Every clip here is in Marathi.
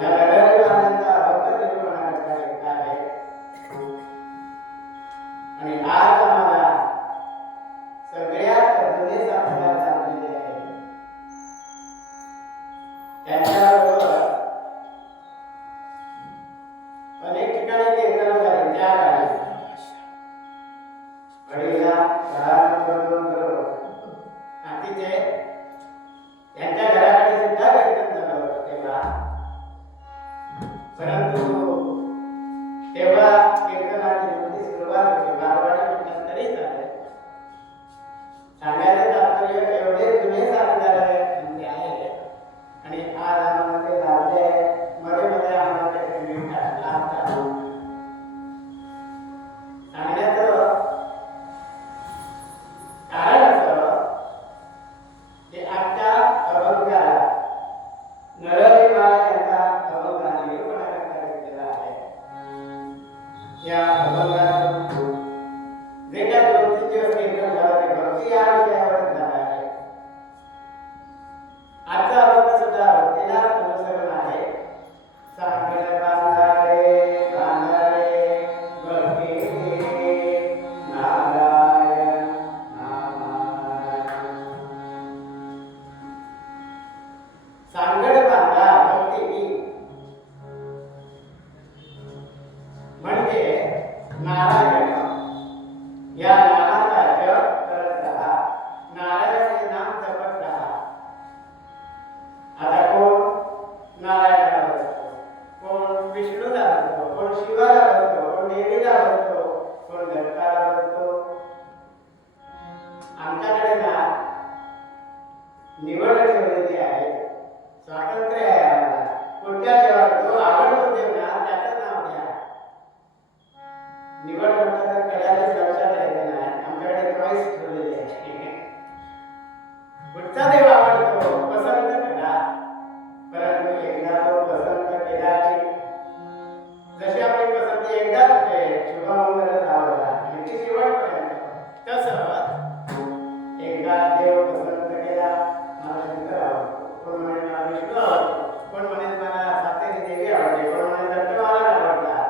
या नगरी बांधण्याचा अभंग निर्माण करता आहे. आणि आज आम्हाला सगळ्यात जुने साथीदार लाभलेले आहे. त्यांच्याबरोबर अनेक ठिकाणी कीर्तन झाले. त्या काळी वडीला तिथे त्यांच्या घराकडे सुद्धा कीर्तन झालं होतं तेव्हा. परंतु तेव्हा कीर्तनाची नुकती सुरुवात होती. बारवाडी म्हटलं तरी चालेल. सांगायचं तात्पर्य एवढे जुने साथीदार आहे आणि आज आम्हाला ते लाभले आहे. मध्ये मध्ये आम्हाला त्याचे मिळतात लाभतात. सांगण्याचं कारण असं की आजच्या अभंगाला नरहरी महाराज यांचा अभंग निरूपणाकरता घेतलेला आहे. या अभंगात जे काय 2-3 दिवस कीर्तन झालं ते भक्ती या विषयावर झालं आहे. आजचा अभंग सुद्धा भक्तीला अनुसरण आहे. सांगड बांधारे बांधारे भक्ती नारायण नारायण. सांगड बांधा भक्ती म्हणजे नारायण या नामाचा जप करत राहा. नारायण हे नाम जपत राहा. आता कोण नारायणाला बसतो, कोण विष्णूला बसतो, कोण शिवाला बसतो, कोण देवीला बसतो, कोण दत्ताला बसतो. आमच्याकडे ना निवड ठेवलेली आहे. स्वातंत्र्य आहे आम्हाला. कोणत्या देवाला जो आवडतो देव ना त्याचं नाव घ्या. निवड म्हटलं तर कदाचित लक्षात यायचं नाही. आमच्याकडे चॉईस ठेवलेली आहे. कुठचा देव आवडतो पसंत करा. परंतु एकदा तो पसंत केला की जशी आपली पसंती एकदा होते शुभमंगल सावला म्हणजे शेवटपर्यंत, तसं एकदा देव पसंत केला मला शंकर आवडतो, कोण म्हणे मला विष्णू आवडतो, कोण म्हणे मला सातेरी देवी आवडते, कोण म्हणे दत्तवाला आवडतात.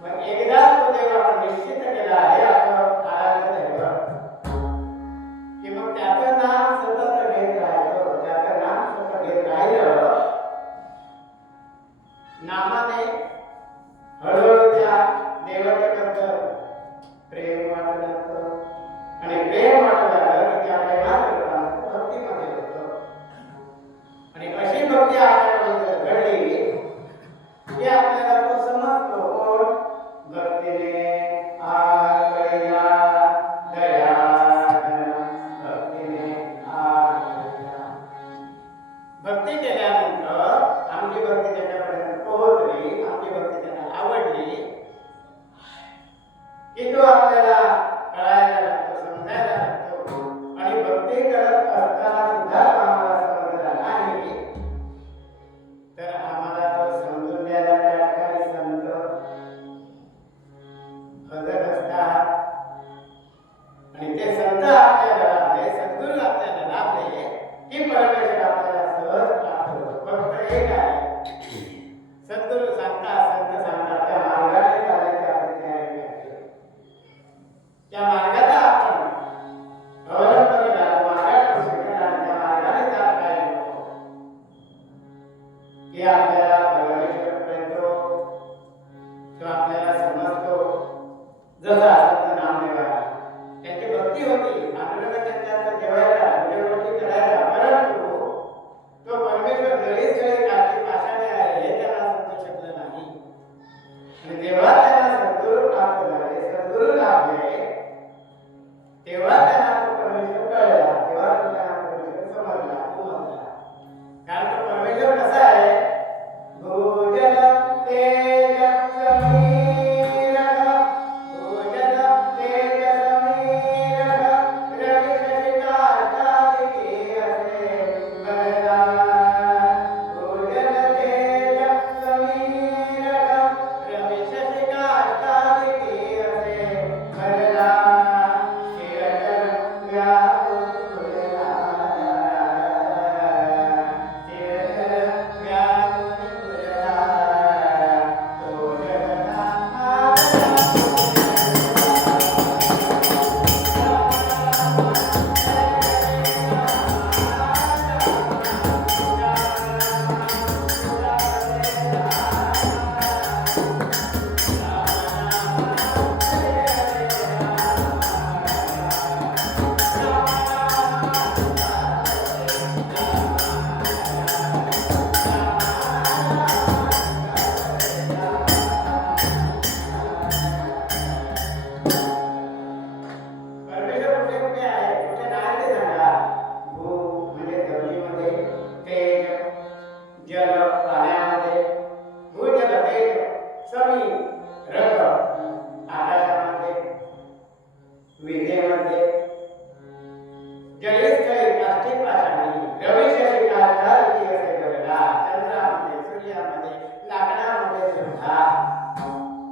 मग एकदा तो देव आपण निश्चित केला आहे आपलं आराध्य दैवत की मग त्याचं नाम सतत घेत राहायचं. त्याचं नाम सतत घेत राहिलं नामाने हळूहळू त्या देवतेबद्दल प्रेम वाटत लागतं आणि प्रेम वाटत लागलं की त्या प्रेमाचं रूपांतर भक्तीमध्ये होतं. आणि अशी भक्ती आपल्याला घडली की आपल्याला तो समजतो कोण भक्तीने आकळीला दया भक्तीने आकळीला. भक्ती केल्यानंतर आमची भक्ती त्याच्यापर्यंत पोहोचली, आमची भक्ती त्याला आवडली की तो आपल्याला कळायला लागतो, समजायला लागतो. आणि भक्ती करत असताना सुद्धा आम्हाला समजला नाही तर आम्हाला तो समजून द्यायला त्या ठिकाणी संत हजर असतात. आणि ते संत आपल्याला लाभले, सद्गुरू आपल्याला लाभले की परमेश्वर आपल्याला सहज प्राप्त होतो. फक्त एक आहे, सद्गुरू सांगतात, संत सांगतात, त्या मार्गाने चालायची आपली तयारी करायची. त्या मार्गाचा आपण अवलंब केला, मार्गात शिकला, त्या मार्गाने चालत राहिलो की आपल्याला परमेश्वर कळतो, तो आपल्याला समजतो. जसा संत नामदेवाला त्यांची भक्ती होती, आठवड्याला त्यांच्या जेवायला गोष्टी करायला, परंतु तो परमेश्वर जळीच जळी काठी पाषाणे आहे हे त्यांना समजू शकलं नाही. आणि जेव्हा त्यांना सद्गुरू प्राप्त झाले, सद्गुरू लाभले, तेव्हा त्यांना तो परमेश्वर कळला, तेव्हा त्यांना परमेश्वर समजला, उमजला. कारण तो परमेश्वर कसा आहे, भूजल तेज समीर भूजल पाण्यामध्ये भूजल तेज समी रंग आकाशामध्ये विजेमध्ये जळीस्थळी काष्टी पाषाणी रवी शशिका तारकी असे गरडा चंद्रामध्ये सूर्यामध्ये लाकडामध्ये सुद्धा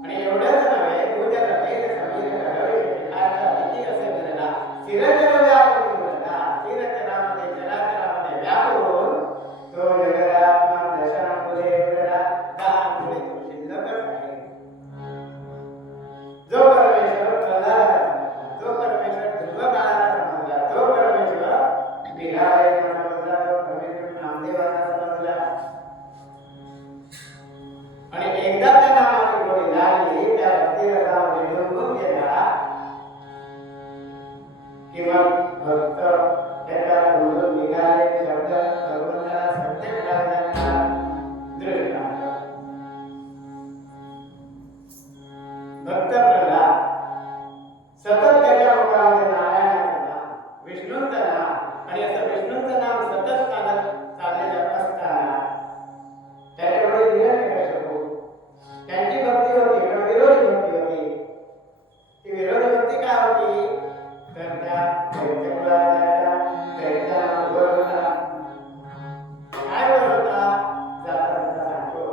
आणि एवढंच नव्हे भूजल तेज समी रंग रवी शशिका तारकी असे गरडा स्थिरचर व्यापून गरडा स्थिरचरामध्ये जलाचरामध्ये व्यापून तो जगदात्मा दशांपुढे गरडा दहापुढे तो शिल्लकच आहे जो परमेश्वर प्रल्हादाला समजला जो परमेश्वर ध्रुव काळाला समजला जो परमेश्वर बिहारायला समजला जो परमेश्वर नामदेवाला समजला आणि एकदा त्या नामाची गोडी लागली त्या भक्तिरसामध्ये डुंबून गेला किंवा भक्त त्याच्या तोंडून निघाले शब्द भगवंताला सत्य मिळाल्याचा दृष्टांत भक्त प्रल्हाद सतत त्याच्या मुखामध्ये नारायणाचं नाम विष्णूंचं नाम आणि असं विष्णूंचं नाम सतत चाललेलं असताना त्याच्याकडे हिरण्यकश्यपू त्यांची भक्ती होती पण विरोधी भक्ती होती ती विरोधी भक्ती का होती तर त्या दैत्यकुलाच्या दैत्याला वर होता काय वर होता जाता सांगतो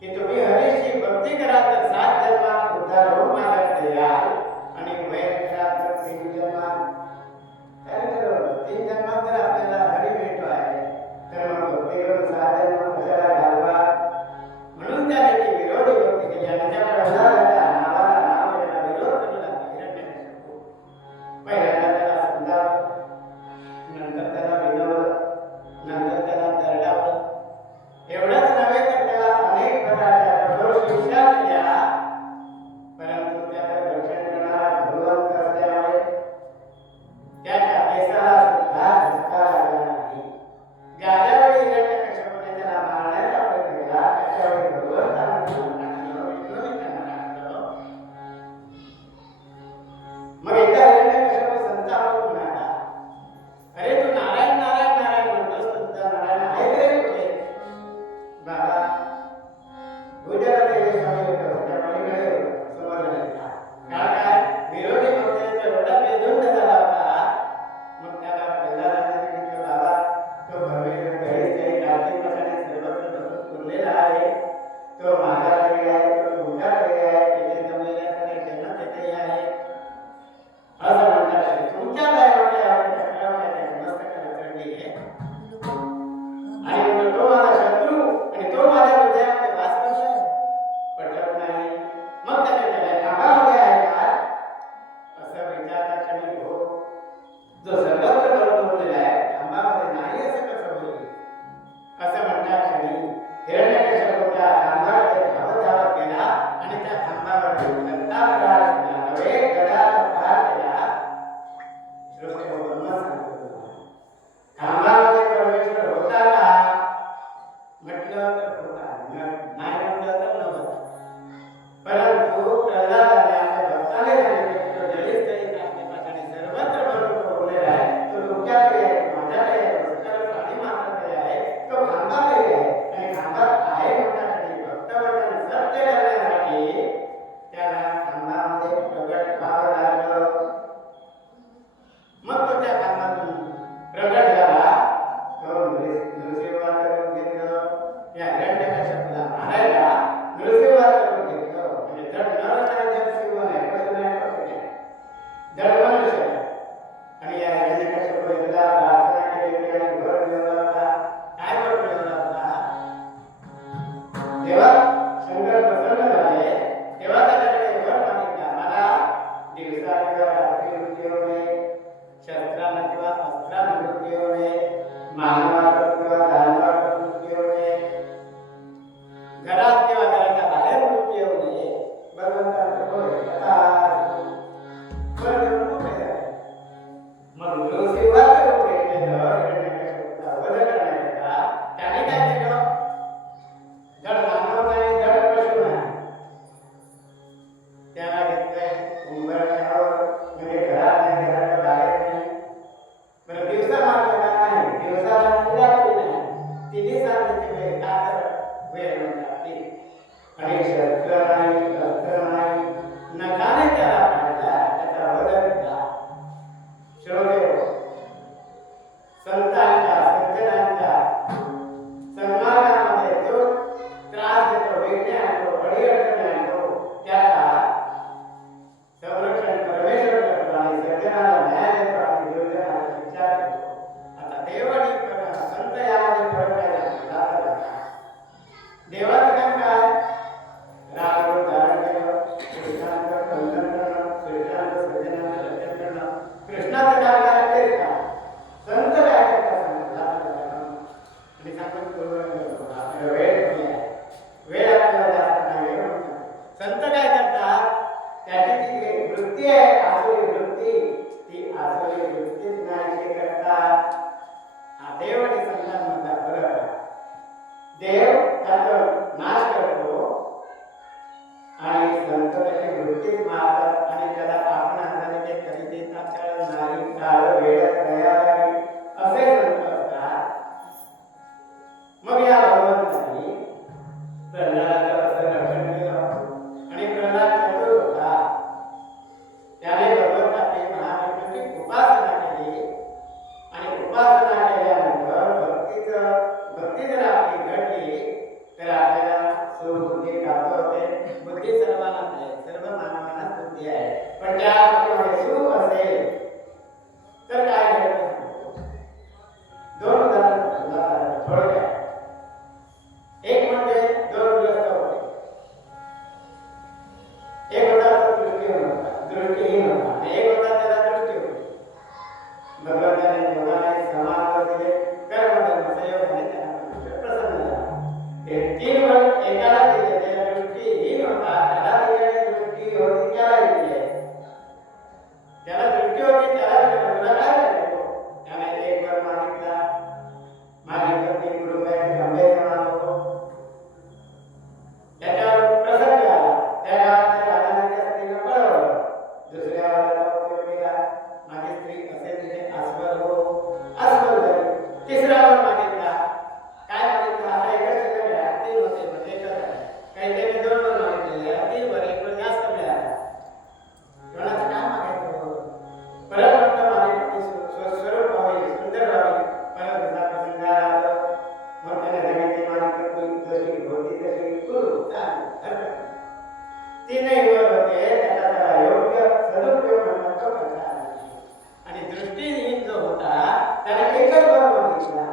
की तुम्ही हरीची भक्ती कराल तर 7 जन्मात उद्धार होऊन माझ्याकडे याल आणि वैर कराल तर 3 जन्मात काय करू 3 जन्मात जर आपल्याला हरी भेटतो आहे तर मग भक्ती करून 7 जन्म कशाला घालवा म्हणून त्याने ती विरोधी भक्ती केली आणि त्या प्रल्हादाच्या नावाला नाव त्याला विरोध करू लागला हिरण्यकश्यपू पहिल्यांदा त्याला समजावलं नंतर त्याला विनवलं नंतर त्याला दरडावलं एवढंच नव्हे तर त्याला अनेक प्रकारच्या कठोर शिक्षा दिल्या परंतु त्याचं रक्षण करणारा भगवंत असल्यामुळे त्याच्या केसाला सुद्धा धक्का लागला नाही ज्यावेळी हिरण्यकश्यपूने त्याला मारण्याचा प्रयत्न केला त्याच्यावेळी भगवंताने सांगितलं विष्णूने त्यांना सांगितलं मग एकदा हिरण्यकश्यपू संतापून म्हणाला अरे तू नारायण नारायण नारायण म्हणतोस तुझा नारायण आहे तरी कुठे बाबा गुजराती स्वामी त्या पलीकडे समजलं नाही कारण काय विरोधी भक्तांचा एवढा बेधुंद झाला होता मग त्याला प्रल्हादाने सांगितलं बाबा तो परमेश्वर घरी काही कार्तिक मासाने सर्वत्र बसून पुरलेला आहे तो माझ्याकडे आहे तो तुमच्याकडे आहे तिथे जमलेल्या सगळ्या जन्म तेथेही आहे असं म्हणतात तुमच्या दैवाने आपण चक्रावण्याच्या मस्तकाला चढली आहे आणि म्हणतो तो माझा शत्रू आणि तो माझ्या हृदयामध्ये वास करतोय पटत नाही मग त्याने त्याला खांबामध्ये आहे का असं विचारता क्षणी हो जो सर्वत्र बरोबर बोललेला आहे खांबामध्ये नाही असं कसं होईल असं म्हणता क्षणी हिरण्यकश्यपू त्या खांबाकडे धावत धावत गेला आणि त्या खांबावर दत्ता प्रहार केला नव्हे गदाचा प्रहार केला श्रोते हो ब्रह्म सांगतो खांबामध्ये परमेश्वर होता का म्हटलं तर होता नाही म्हटलं तर नव्हता परंतु प्रल्हादाने आपल्या भक्ताने सांगितले की तो जळीस्थळी काष्टी पाषाणी सर्वत्र भरून उरलेला आहे तो तुमच्याकडे आहे माझ्याकडे आहे सकल प्राणी मात्राकडे आहे तो खांबाकडे आहे आणि खांबात आहे म्हणण्यासाठी भक्तवचन सत्य करण्यासाठी त्याला खांबामध्ये प्रगट व्हावं लागलं मग तो त्या खांबातून प्रगट झाला तो नृसिंहाचा रूप घेतलं या हिरण्यकश्यपूला मारायला नृसिंहाचा रूप घेतलं म्हणजे जड नर नाही नृसिंह नाही कसं नाही कसं नाही जड मनुष्य आणि या हिरण्यकश्यपूने सुद्धा प्रार्थना केली आणि वर मिळवला होता काय वर मिळवला होता तेव्हा शंकर प्रसन्न झाले तेव्हा त्याच्याकडे वर मागितला मला दिवसा किंवा रात्री मृत्यू येऊ नये शस्त्राला किंवा अस्त्राला मृत्यू येऊ नये मानवाला किंवा दानवाला मृत्यू येऊ नये आणि शस्त्र नाही, अस्त्र नाही, नखाने त्याला पाडला, त्याचा वध केला. श्रोते हो, संतांच्या सज्जनांच्या सन्मानामध्ये जो त्रास देतो, विघ्ने आणतो, अडीअडचणी आणतो, त्याचा संरक्षण परमेश्वर करतो आणि सज्जनाला न्याय देतो आणि दुर्जनाला शिक्षा देतो. आता देव आणि संत यामध्ये फरक काय जातो? देवाचं काम काय? रामरूप धारण केलं, कृष्णाचं बंधन करणं, कृष्णाचं सज्जनाचं रक्षण करणं. कृष्णाचं काम काय? तेच काम. संत काय करतात? आणि सांगतो आपल्याला वेळ कमी आहे, वेळ आपल्याला जास्त नाही. संत काय करतात? त्याची जी वृत्ती आहे, आसुरी वृत्ती, ती आसुरी वृत्तीच नाहीशी करतात. हा देव आणि संतांमधला फरक आहे. देव त्याचा नाश करतो आणि संत त्याची वृत्तीच मारतात आणि त्याला आपण अंदाजे ते कधी देतात त्याला नाही, काळ वेळ तयारी असे संत असतात. मग या भगवंतांनी प्रल्हादाचं असं रक्षण केलं आणि प्रल्हाद चतुर होता. त्याने भगवंताची महाविष्णूची उपासना केली आणि उपासना केल्यानंतर भक्ती जर आपली घडली तर आपल्याला सुबुद्धी प्राप्त होते. बुद्धी सर्वांनाच आहे, सर्व मानवांनाच बुद्धी आहे, पण त्यामध्ये सुख असेल तर काय घडतं? दोन उदाहरण थोडक्यात. एक म्हणजे दोन गृहस्थ होते. एक होता तो दृष्टीहीन होता आणि एक होता त्याला दृष्टी होती. भगवंताने दोघांनाही समान वर दिले. कर्मधर्म संयोगाने त्यांना प्रसन्न झाला. हे 3 वर एकाला दिले, त्याला दृष्टीहीन होता, त्याला दिलेली दृष्टी होती, त्याला दिली. त्याला दृष्टी होती, त्याला दिली. तुला काय लागतो? त्याने एक वर मागितला. माझी पत्नी गुरुबाईचे आंबे मागवतो. त्याच्यावर प्रसंग आला. त्या राजाने त्या स्त्रीला पळवलं. दुसऱ्या वाला केला, माझी स्त्री असे तिथे अस्वल हो, अस्वल झाली. तिसऱ्या वर मागितला. काय मागितलं? आता एकच ठिकाणी आहे, 3 होते पण एकच आहे. काही त्यांनी 2 वर मागितलेले, 3 वर, 1 वर जास्त मिळाला. कोणाचं काय मागायचं? परत म्हटलं माझी पत्नी स्वरूप व्हावी, सुंदर व्हावी. परत दुसरा प्रसंग आला. मग त्याने सांगितले माझी पत्नी जशी होती तशी करू, चालेल. 3 वर होते, त्याचा योग्य सदुपयोग म्हणतात तो करता आला. आणि दृष्टीहीन जो होता त्याने एकच वर मागितला.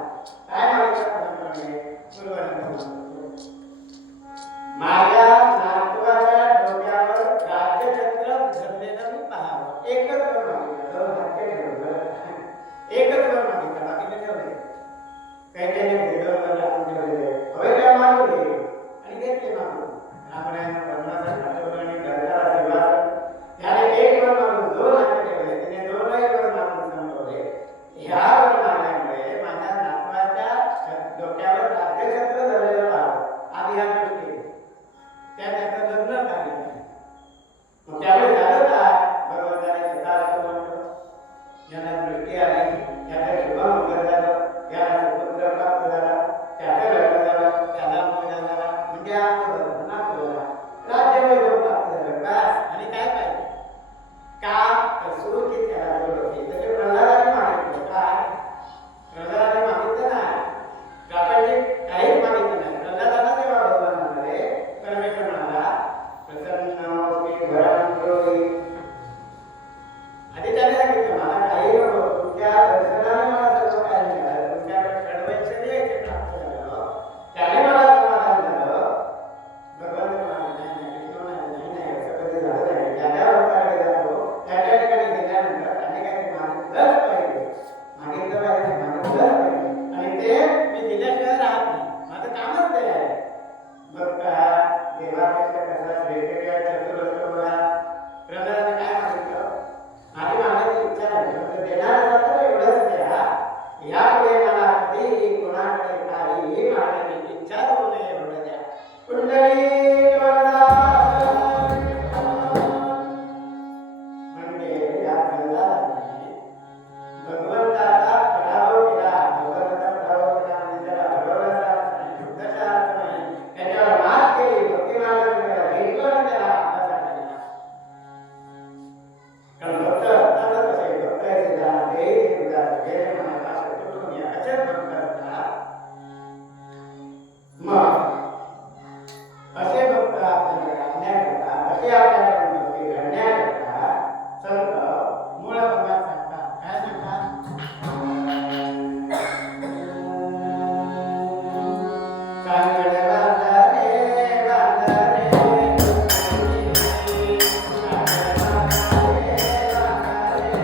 काय मागितलं? माझ्या नातवाच्या डोक्यावर राज्यचक्र धरलेलं मी पाहावं. एकच वर मागितलं. एकच वर मागितलं, बाकी ठेवले. काही त्याने 2 वर आपण ठेवलेले. हवे काय मागू घे आणि घेतले मागू. आपण ब्रह्माचं आठवलं आणि घरच्याला सेवा. त्याने 1 वर मागून 2 हात ठेवले. त्याने 2 वर मागून संपवले. ह्या वर मागल्यामुळे माझ्या नातवाच्या डोक्यावर राज्यचक्र धरलेलं पाहावं. आधी ह्या दृष्टी मग असे भक्त आपल्याला घडण्याकरता, असे आपल्याकडून भक्ती घडण्याकरता संत मूळ भागात सांगतात. काय सांगतात? सांगड बांधा रे, बांधा रे, सांगड बांधा रे, बांधा रे,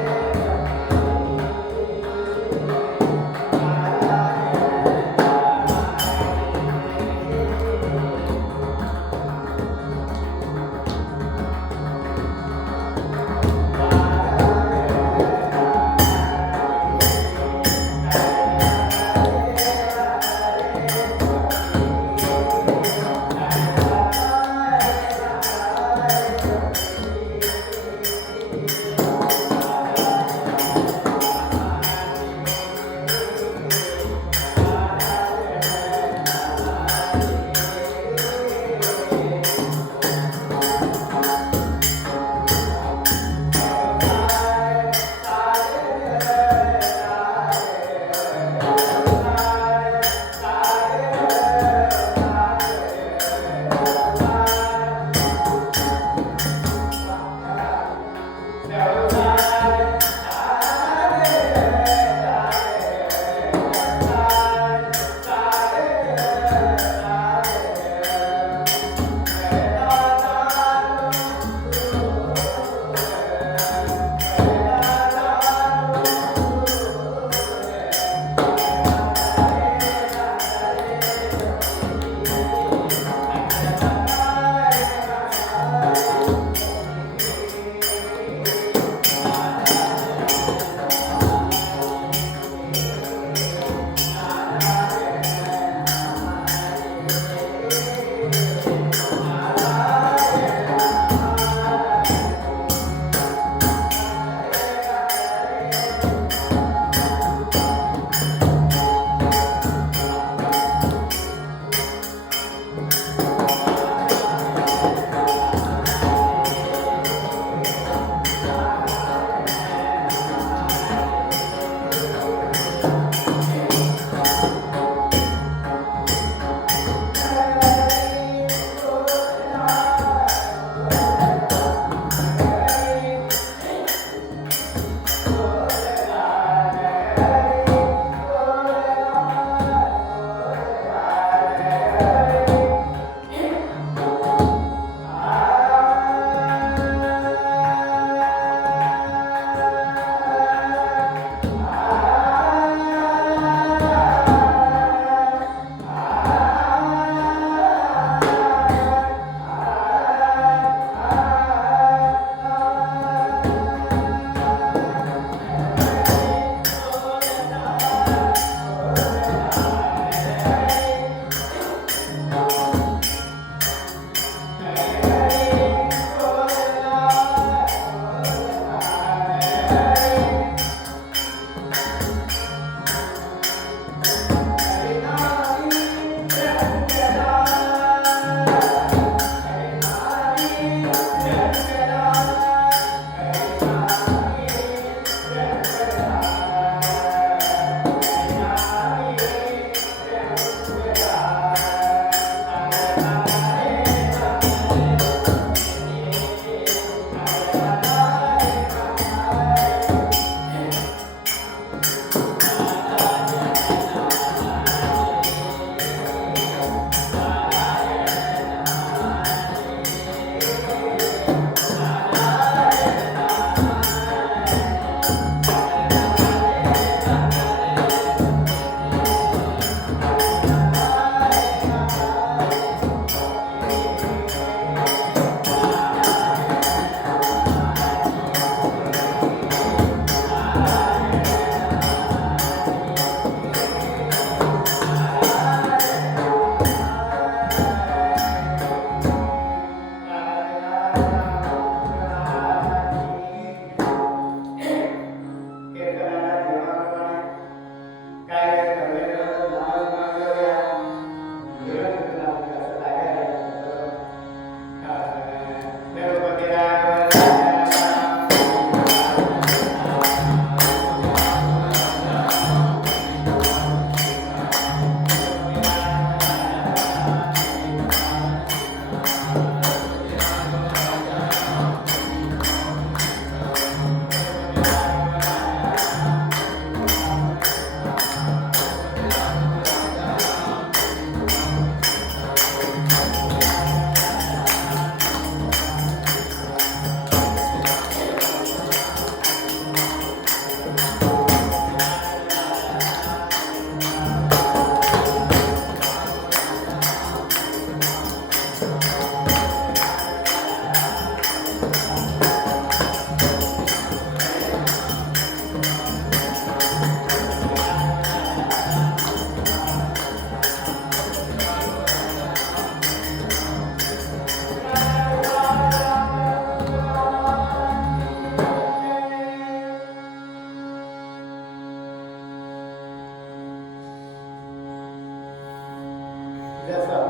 जसं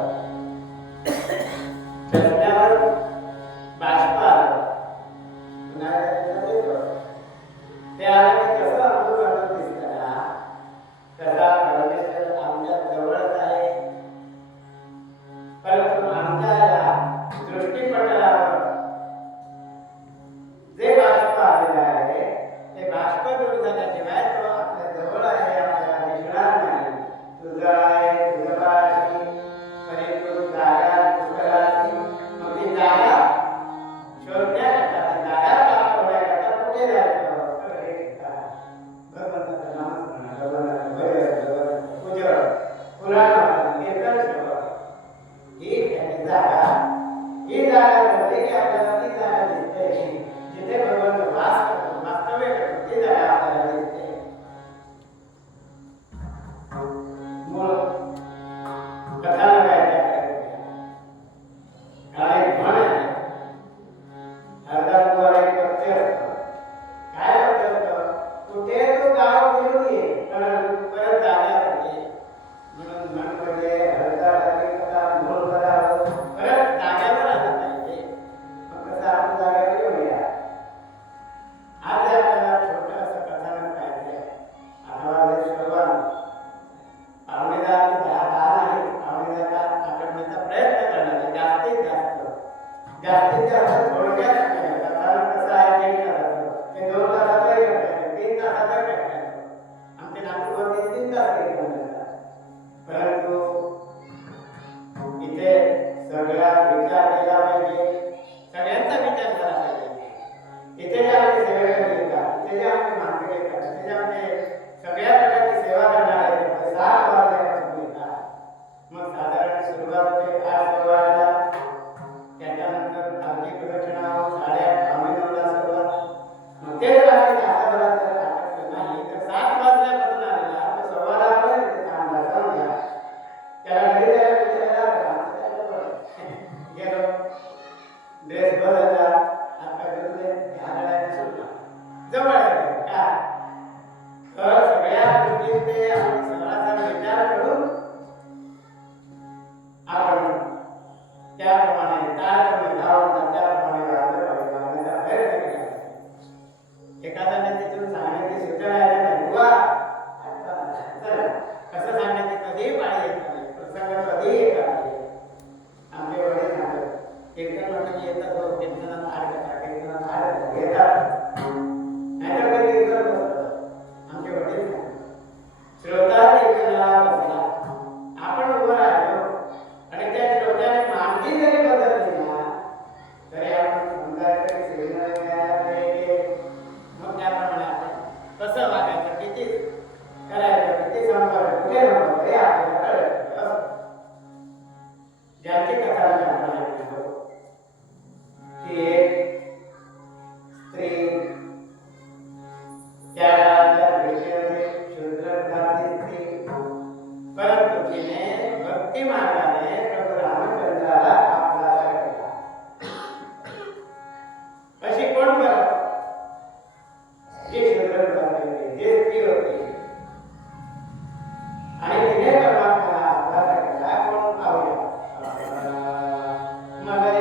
रस्त्यावर बाष्प आलं, उन्हाळ्यात येतो, ते आलं की कसं अमृत वाटत दिसतं ना, तसा परमेश्वर आमच्या जवळच आहे. परंतु आमच्या या दृष्टीपटलावर जे बाष्प आलेलं आहे ते बाष्प दूर झाल्याशिवाय तो आपल्या जवळ आहे आपल्याला दिसणार नाही. तुझं आहे तुझं पाशी परंतु जागा तुझ्याशी, मग ती जागा शोधण्याकरता ती जागा प्राप्त होण्याकरता कुठे जायचं? भगवंताचं नामस्मरण, भगवंताचं भजन, पूजन, पुराण, कीर्तन श्रवण, ही त्याची जागा. ही जागा नसते की आपल्याला ती जागा दिसते जिथे भगवंत वास करतो, वास्तव्य करतो, ती जागा आपल्याला दिसते. मूळ कथाला काय एक म्हण आहे, हरदासद्वारे एक पथ्य असतं. काय पथ्य असतं? कुठे तो गाव फिरून ये परत जाण्यासाठी, म्हणून म्हण म्हणजे हरदासाची कथा मूळ कथा परत जाग्यावर आलं पाहिजे. मग कसं आपण जाग्यावर येऊया. आज आपल्याला छोटं असं कथानक पाहिजे. आठवडे श्रवण पावणेदहा ते 10 नाही, पावणेदहा आठवण्याचा प्रयत्न करणार जास्तीत जास्त थोडक्यात कथानक कसं आहे ते 2 तासातही करता येतं, 3 तासातही करता येतं. आमचे नागपूरमध्ये 3 तास करतात. परंतु इथे सगळा विचार केला पाहिजे, सगळ्यांचा विचार झाला पाहिजे. इथे जे आमचे सेवेकरी येतात, इथे जे आमचे मानकरी येतात, इथे जे आमचे सगळ्या प्रकारची सेवा करणारे 7 वाजल्यापासून येतात. मग साधारण सुरुवात होते 8:15ला, त्याच्यानंतर आरती प्रदक्षिणा 8:30 पावणे 9ला सुरुवात. मग ते जर आम्ही तासाभरात जर आटकलं नाही तर 7 वाजल्यापासून आलेला तो 10:15 पर्यंत थांबला जाऊन द्या. त्याला घरी जायला गेलो, ड्रेस बदलला, हातपाय धुतले, ध्यानाला सुटला, जवळ आहे का तर सगळ्या गोष्टींचे आपण सगळ्याचा विचार करून आपण त्याप्रमाणे तारतम्य धावून त्याप्रमाणे वागलं पाहिजे, वागण्याचा प्रयत्न केला पाहिजे. एखाद्याने तिथून सांगण्याची सूचना आहे नाही, बुवा कसं सांगण्याची कधीही पाळी येत नाही, प्रसंग कधीही येतात नाही. आमचे वडील सांगतात, कीर्तन म्हणजे येतात, कीर्तनात हाड कथा, कीर्तनात हाड कथा येतात, नाहीतर काही कीर्तन बसतात. आमचे वडील सांगतात, श्रोता कीर्तनाला बसला, आपण उभं राहिलो आणि त्या श्रोत्याने मानगी जरी बदलली ना तरी आपण समजायचं की श्रीनारायण मिळाले. मग त्याप्रमाणे आपण कसं वागायचं, किती करायचं, किती संपर्क, कुठे नको हे आपल्याला कळलं. ज्यांची कथा आपण ऐकतो की एक स्त्री त्या दृष्टीमध्ये शूद्र घातली स्त्री, परंतु तिने भक्ती मार्गाने प्रभू रामचंद्राला आपलासा केला. अशी कोण करत? जी शूद्र घातली होती, जी स्त्री होती आणि तिने परमात्म्याला आपलासा केला. कोण पाहूया? मला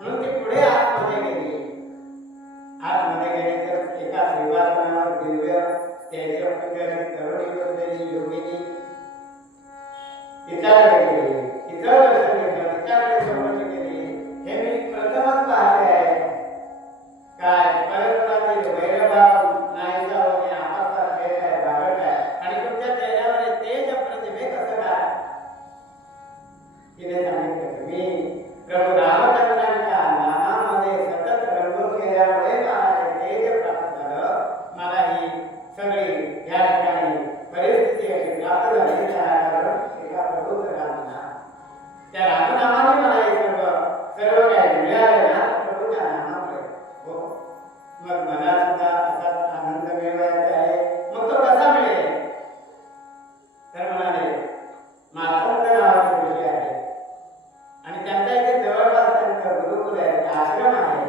म्हणून ते पुढे आतमध्ये त्याच्या तरुणी बसलेली योगिनी तिच्याकडे गेली, तिचं दर्शन घेतलं, तिच्याकडे चौकशी केली. हे मी प्रथमच पाहते आहे. काय परस्परातील वैरभाव नाहीसा होणे आपापसात खेळ आहे, बागड आहे आणि तुमच्या चेहऱ्यावर तेज प्रतिभे कसं काय? तिने सांगितलं मी प्रभू रामचंद्रांच्या नामामध्ये सतत रंगून गेल्यामुळे मला हे तेज प्राप्त झालं. मला ही सगळी या ठिकाणी परिस्थिती अशी प्राप्त झाली. एका प्रभूचं रामनाम, त्या रामनामाने मला हे सर्व काही मिळाले ना, प्रभूच्या नामामुळे. हो, मग मला सुद्धा असाच आनंद मिळवायचा आहे. मग तो कसा मिळेल? तर म्हणाले मातंग नावाचे ऋषी आहे आणि त्यांच्या इथे जवळपास त्यांचं गुरुकुल आहे, आश्रम आहे.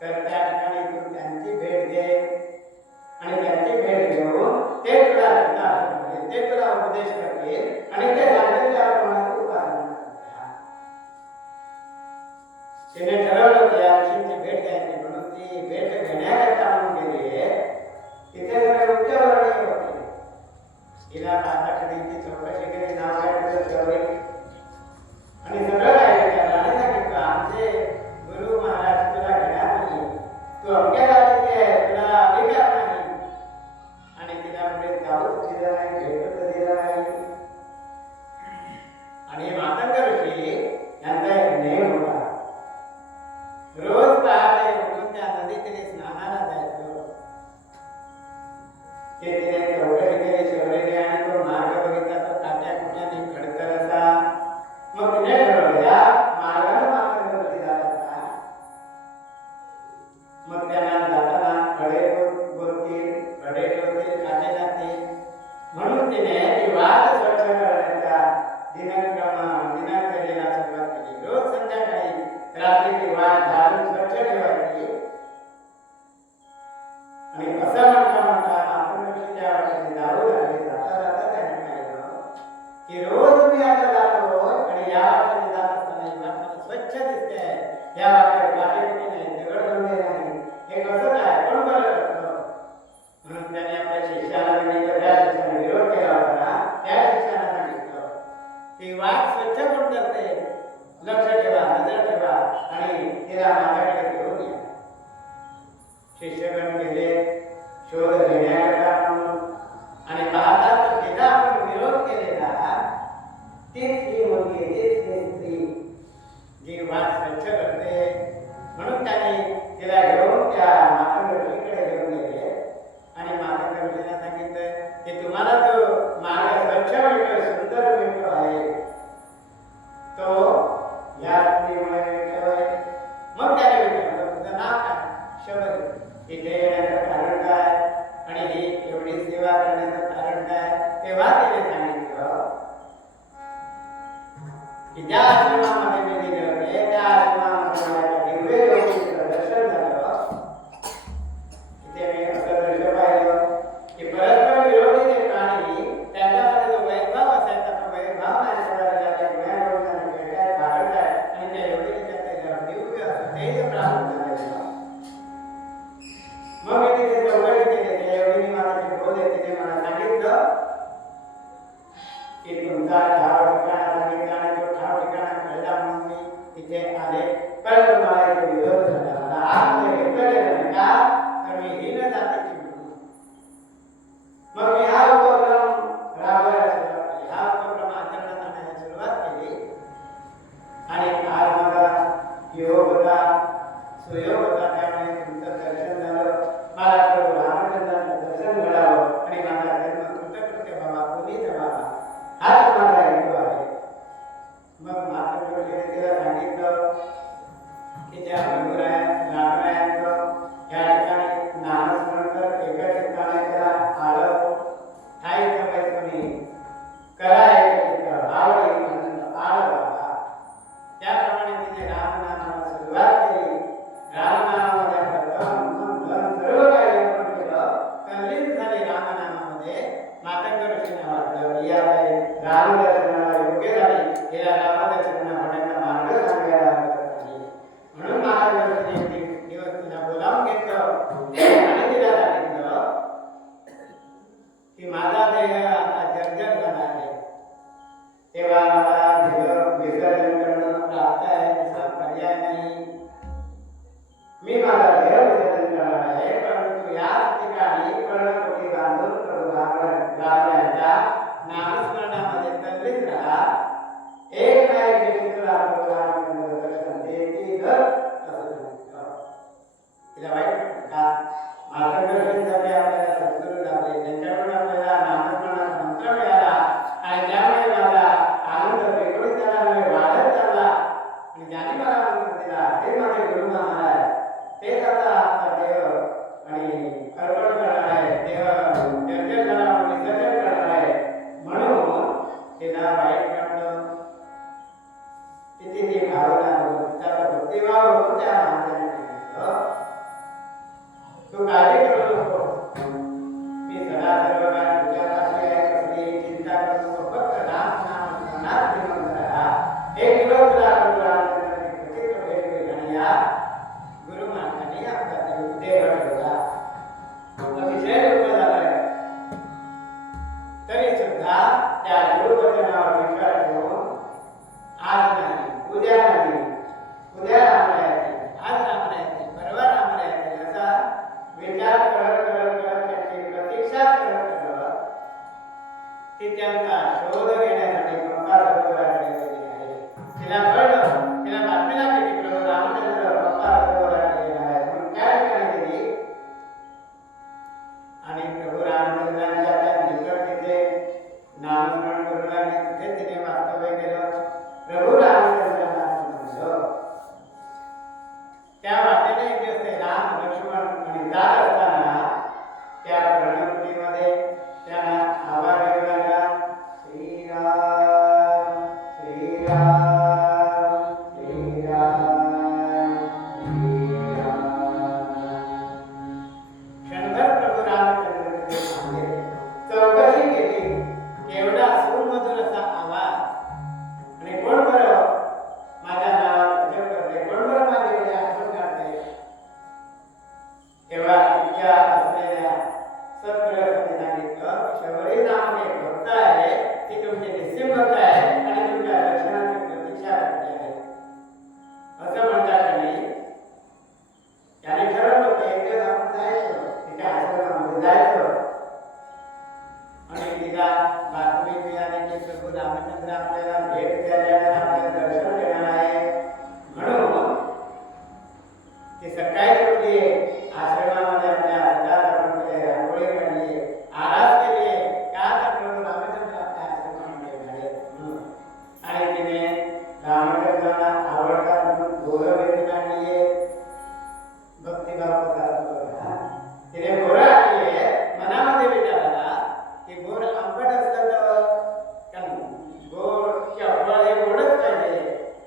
तर त्या ठिकाणी तू त्यांची भेट घे आणि त्यांची भेट घेऊन ते तुला ते तुला उपदेश करतील आणि ते सांगतील त्याप्रमाणे तू पालन कर. तिने ठरवलं की या ऋषींची भेट घ्यायची म्हणून ती भेट घेण्याकरता म्हणून गेली. तिथे सगळे उच्चवर्णीय होते. तिला काकाकडीची चौकशी केली, नाव काय तुझं चौरे आणि सगळं काय विचारलं. सांगितलं आमचे गुरु महाराज तुला घेणार नाही, तू अमक्या जातीचे आहे, तुला अधिकार नाही. आणि तिला पुढे जाऊच दिलं नाही, भेटच दिलं नाही. आणि मातंग ऋषी यांचा एक नेम होता, रोज पहाटे उठून त्या नदीतीने स्नानाला जायचं. ते तिने चौकशी केली शौर्याने आणि तो मार्ग बघितला, तो काट्या कुट्याने खडतर असा. मग तिने ठरवलं या मार्गाने मार्ग जात असा. मग त्यांना जाताना खडे बोलतील, खडे ठेवतील, काटे जातील. म्हणून तिने ती वाट स्वच्छ करण्याचा दिनचर्येला सुरुवात केली. रोज संध्याकाळी रात्री ती वाट झाडून स्वच्छ ठेवायची. आणि असं म्हणता आत्मदर्शीच्या वाटेने जाऊ लागले. जाता जाता त्यांनी पाहिलं की रोज मी आता जातो आणि या वाटेने जात असताना ही वाट मला स्वच्छ दिसते. या वाटेवर काटेकुटे नाही, दगडधोंडे नाही. हे कसं काय, कोण बरं करतं? म्हणून त्याने आपल्या शिष्याला सांगितलं, त्या शिष्याने विरोध केला होता, त्या शिष्याला सांगितलं ती वाट स्वच्छ कोण करते, लक्ष ठेवा, नजर ठेवा आणि तिला माझ्याकडे घेऊन या. शिष्यगण गेले शोध घेण्याकरता म्हणून आणि पाहतात तिला आपण विरोध केलेला तीच ही मुलगी, तीच ही स्त्री जी वाट स्वच्छ करते. म्हणून त्याने तिला घेऊन त्या मातंग ऋषीकडे घेऊन गेले आणि मातंग ऋषीला सांगितलं की तुम्हाला जो मार्ग स्वच्छ मिळतोय, सुंदर मिळतो आहे, तो या स्त्रीमुळे मिळतोय. मग त्याने विचारलं तुझं नाव काय? शबरी. इथे येण्याचं कारण काय आणि ही एवढी सेवा करण्याचं कारण काय? तेव्हा तिने सांगितलं की ज्या आश्रमामध्ये मी गेले होते त्या आश्रमामध्ये मला दिव्य योगीचं दर्शन झालं. तिथे मी असं दृश्य पाहिलं की परस्पर विरोधी जे प्राणी त्यांच्यामध्ये जो वैभव असायचा तो वैभव नाही झालेला. त्या गुण्यागोविंदाने भेटाय भागत आहे आणि त्या योगीच्या त्याच्यावर दिव्य असं तेज प्राप्त झालेलं. मग मी तिथे चौकशी केली. त्या योगिनी माताची बोलले. तिने मला सांगितलं की तुमचा ठाव ठिकाणा सांगितला आणि तो ठाव ठिकाणा कळला म्हणून मी तिथे आले. परंतु मला एक विरोध झाला. मला आतमध्ये घेतलं गेलं नाही. का? तर मी हीन जातीची म्हणून. मग मी हा उपक्रम राबवायला सुरुवात केली. हा उपक्रम आचरणात आणण्याला सुरुवात केली आणि आज माझा योग होता, सुयोग होता. त्यामुळे तुमचं दर्शन झालं. मला प्रभू रामचंद्रांचं दर्शन घडावं आणि माझा धर्म कृतकृत्य व्हावा, पुनीत व्हावा, हाच माझा हेतू आहे. मग मातंग ऋषीने तिला सांगितलं की त्या लाडरायांचं या ठिकाणी नामस्मरण कर, एकचित्ताने त्याला आळव ठाई समयसुनी करा एकचित्त आवडी आनंद आळवावा. त्याप्रमाणे तिने रामनामाला सुरुवात केली. रामनामामध्ये प्रथम सर्व काही अर्पण तिला वाईट वाटतं का? मार्गदर्शनासाठी आपल्याला सद्गुरू लाभले, त्यांच्याकडून आपल्याला नामस्मरणाचा मंत्र मिळाला आणि त्यामुळे माझा आनंद वेगळीच झाला, वाढत चालला आणि ज्याने मला मंत्र दिला ते माझे गुरु महाराज, तेच आता देव आणि अर्पण करणार आहे, देव जर्जर झाला म्हणून विसर्जन करणार आहे. म्हणून तिला वाईट वाटलं. तिथे ती भावना त्याचा भक्तिभाव होतो त्या महाराजांनी सांगितलं, तू काळजी करू नको, मी सदा सर्व काळ तुझ्यापाशी आहे, कसली चिंता करू नको, फक्त नाम निमंत्रण राहा. एक दिवस तुला गुरुरामचंद्रांनी प्रचित्र भेट होईल आणि या गुरु महाराजांनी आपला देह ठेवला. अतिशय दुःख झालंय, तरी सुद्धा त्या गुरुवचनावर विश्वास ठेवून आज नाही, उद्या नाही, उद्या रामाला येते, आज रामाला येते, परवा रामाला येते असा विचार करत करत करत त्याची प्रतीक्षा करत करत ती त्यांचा शोध घेण्यासाठी पंपा सरोवराकडे गेली आहे. तिला कळलं, तिला बातमी लागली की प्रभू रामचंद्र पंपा सरोवराकडे येणार आहे, म्हणून त्या ठिकाणी गेली आणि प्रभू रामचंद्रांच्या त्या निकटतेचे नामस्मरण करू लागली. तिथे तिने वास्तव्य केलं. प्रभू रामचंद्रांना समजलं. त्या वाटेने एक दिवस ते राम लक्ष्मण आणि जात असताना त्या प्रणवतीमध्ये त्यांना आवाज येऊ लागला, श्रीराम श्रीराम श्रीराम श्रीराम. क्षणभर प्रभू रामचंद्र तिथे थांबले, चौकशी केली, केवढा सुमधुर असा आवाज, आणि कोण बरं माझ्या नावात उद्योग करते, कोण बरं माझे एवढे आठवण काढते. तेव्हा तिच्या असलेल्या सद्गुरूंनी सांगितलं, शबरी नावाने एक भक्त आहे, ती तुमची निस्सिम भक्त आहे आणि तुमच्या दर्शनाची प्रतीक्षा करते आहे. असं म्हणता क्षणी त्याने ठरवलं होतं एक दिवस आपण जायचं, तिच्या आश्रमामध्ये जायचं आणि तिला बातमी मिळाली की प्रभू रामचंद्र आपल्याला भेट द्यायला, आपल्याला दर्शन देणार आहे. म्हणून ती सकाळी उठली, आश्रमामध्ये आपल्या हातात आपण रांगोळी काढली, आरास केली, का तर प्रभू रामचंद्र आपल्या आश्रमामध्ये येणार आहे. आणि तिने रामचंद्रांना आवडतात म्हणून गोरं वेचून आणली आहे. भक्तिभाव कसा असतो बघा. तिने गोरं आणली आहे, मनामध्ये विचार आला की गोड आंबट असलं तर गोड किंवा फळ हे गोडच पाहिजे,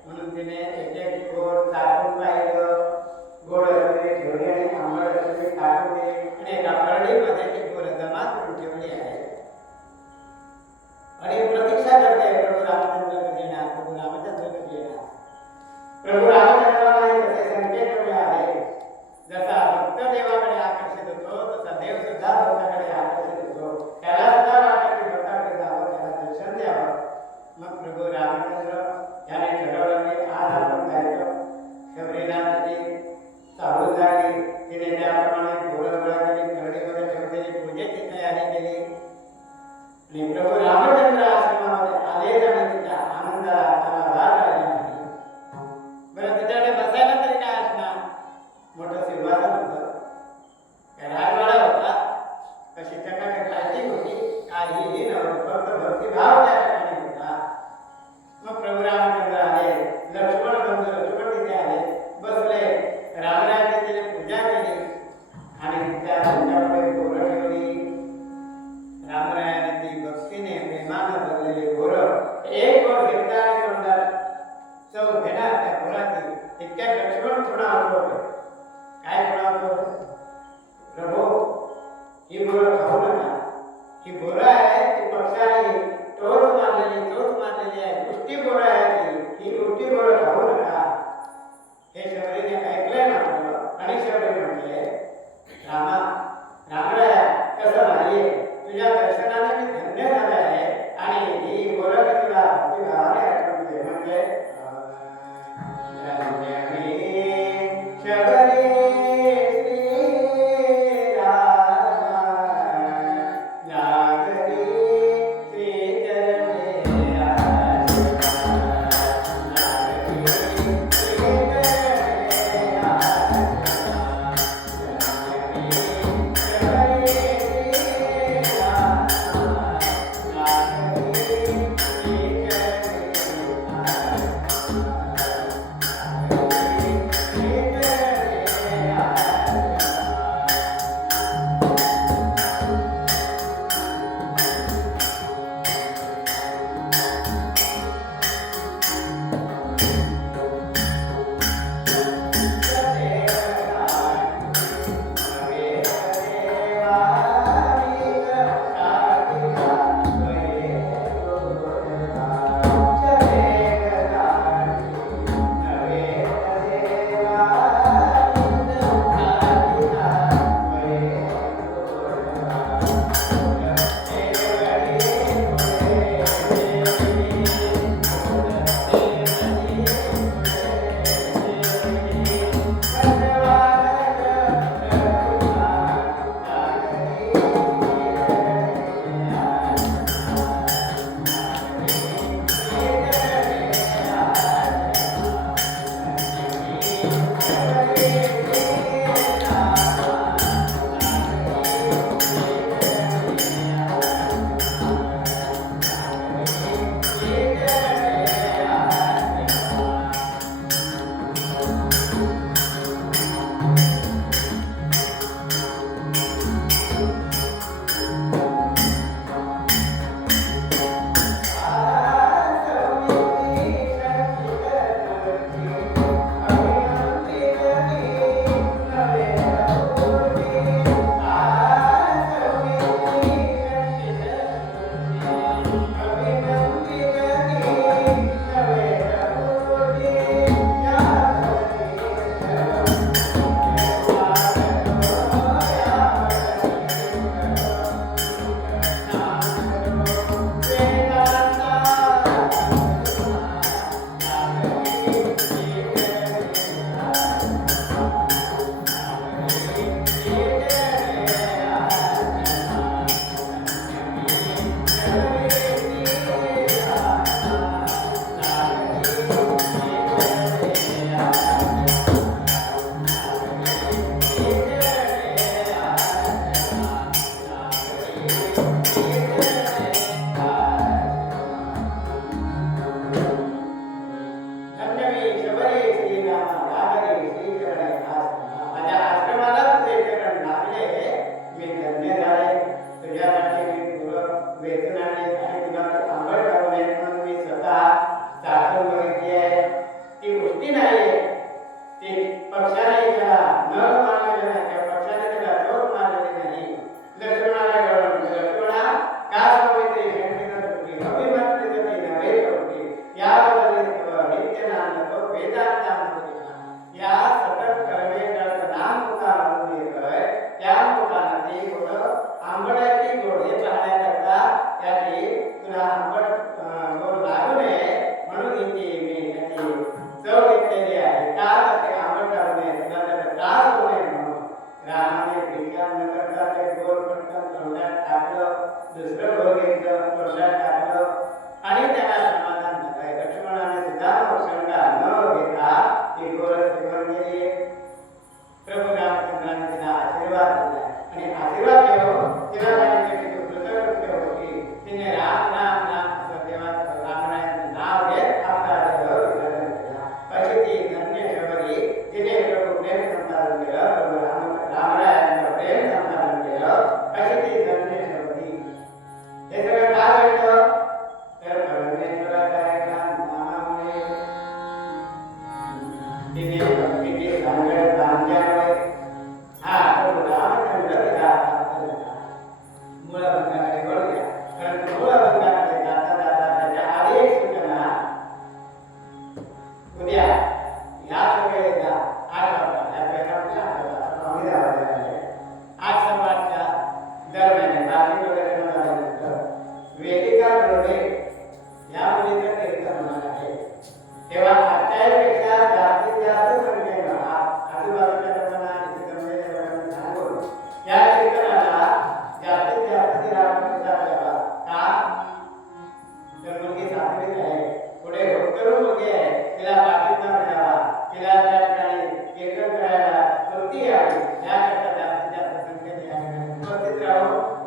म्हणून तिने एक एक गोड चाखून पाहिलं. गोड असले ठेवले आणि आंबट असले टाकून दिले आणि एका परडीमध्ये ते गोड जमा करून ठेवली आहे आणि प्रतीक्षा करते प्रभू रामचंद्र कधी येणार, प्रभू रामचंद्र कधी येणार. प्रभू रामचंद्राला कसे संकेत मिळाले, जसा भक्त देवाकडे आकर्षित होतो तसा देव सुद्धा भक्ताकडे आकर्षित होतो. त्याला सुद्धा वाटतं की भक्ताकडे जावं, त्याला दर्शन द्यावं. मग प्रभू रामचंद्र याने ठरवलं की आज आपण जायचं. शबरीला तिने चालू झाली, तिने त्याप्रमाणे गोरं गोळा केली, परडीमध्ये ठेवलेली पूजेची तयारी केली आणि प्रभू रामचंद्र आश्रमामध्ये आले आणि तिच्या आनंदाला त्याला राग राहिला नाही. बरं, तिच्याकडे बसायला तरी काय असणार, मोठं सिंहासन होतं, राजवाडा होता, कशी चकाचक लायटिंग होती, काहीही नव्हतं, फक्त भक्तिभाव त्या ठिकाणी होता. मग प्रभू रामचंद्र आले, लक्ष्मण बंधू लक्ष्मण तिथे आले, बसले, रामरायाची तिने पूजा केली आणि त्यांच्यापुढे गोरं ठेवली. रामरायाने ती भक्तीने प्रेमा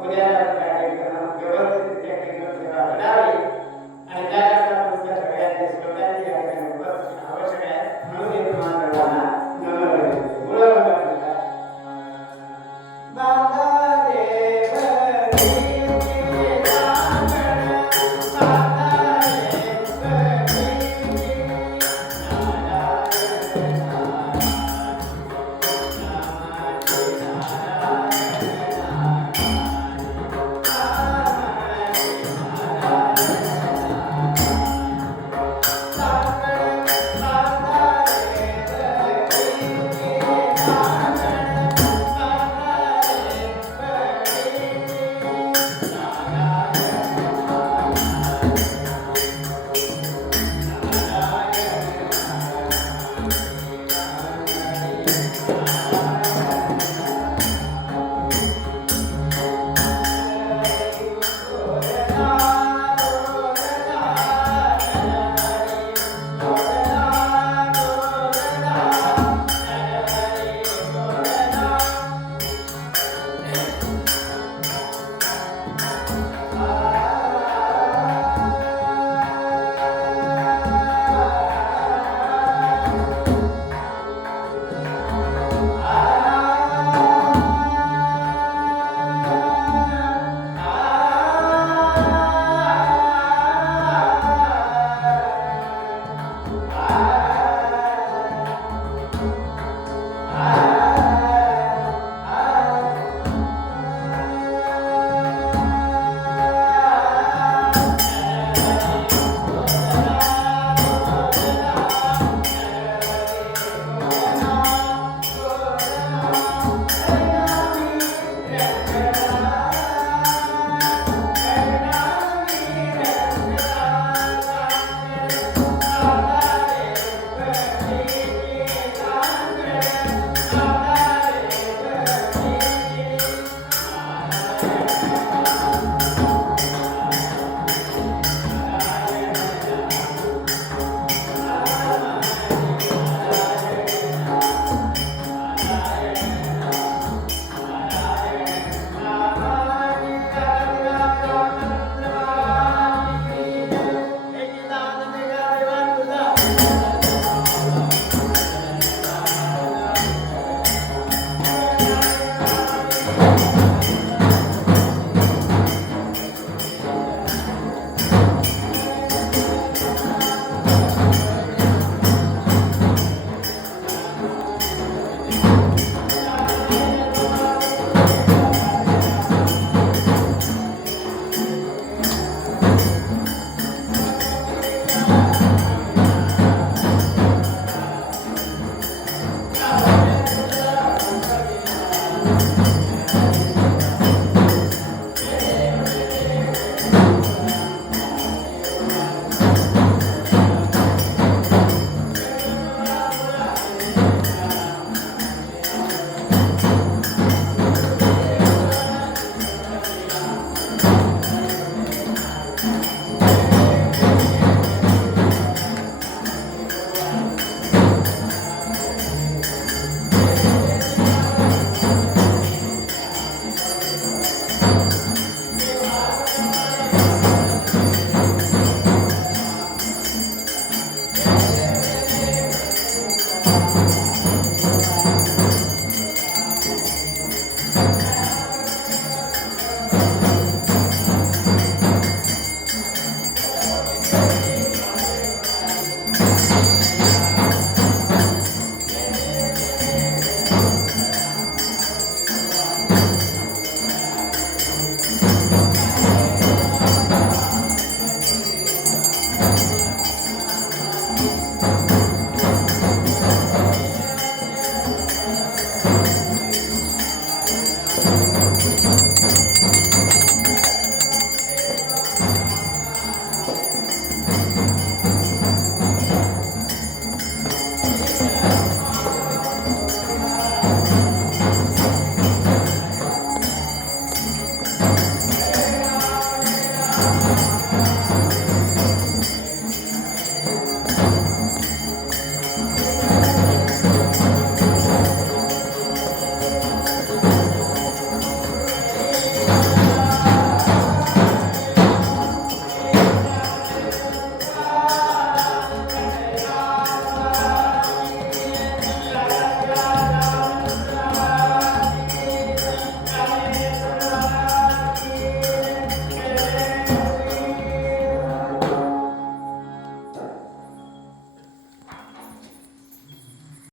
उद्या